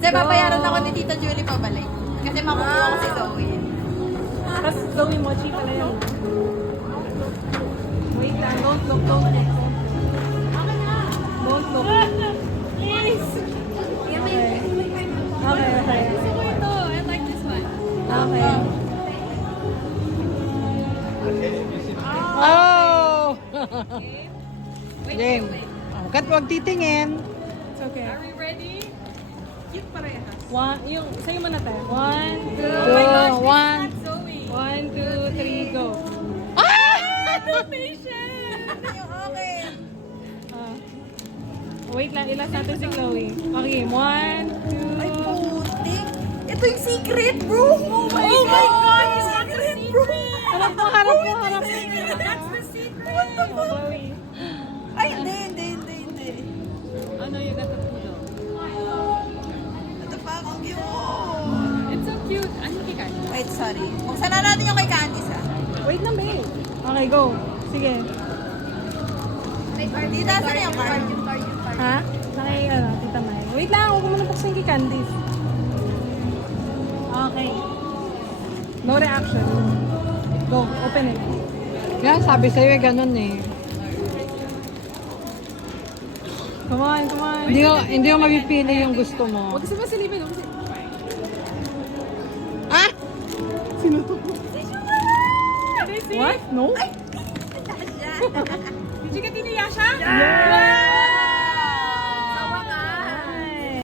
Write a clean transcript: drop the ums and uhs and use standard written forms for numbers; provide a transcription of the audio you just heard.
Kasi papayaran ako ni Tita Julie pabalik. Kasi makukuha ko si Zoe. Tapos Zoe Mochi pala yun. Wait lang, don't look. Don't look. Please! Okay. Gusto ko ito. I like this one. Okay. Oh! Wait, Game. wait. Kat wag titingin. It's okay. Are we ready? Cute parehas. Yung, sa'yo mo na tayo. 1, 2, Oh my gosh, one. this is not Zoe. 1, 2, 3, go. Patient! Okay. Wait lang, ilas natin si Chloe. Okay, 1, 2, Ay, putik. Ito yung secret, bro. Oh my God. Yung secret, bro. harap mo. That's the secret. What the fuck? Chloe. Ay, hindi. Ano yung natutunan? What the fuck? Ang cute. It's so cute. Ano kay Candy? Wait, sorry. Buksan na natin yung kay Candice, ah. Wait lang, babe. Okay, go. Sige. Dita, saan yung card? Ha? Tita May. Wait lang, huwag mo na buksan kay Candice. Okay. No reaction. Go, open it. Yan, sabi sa'yo ganun eh. Come on. Hindi ko mapipili yung gusto mo. Huwag kasi ba silipin? Ah! What? No?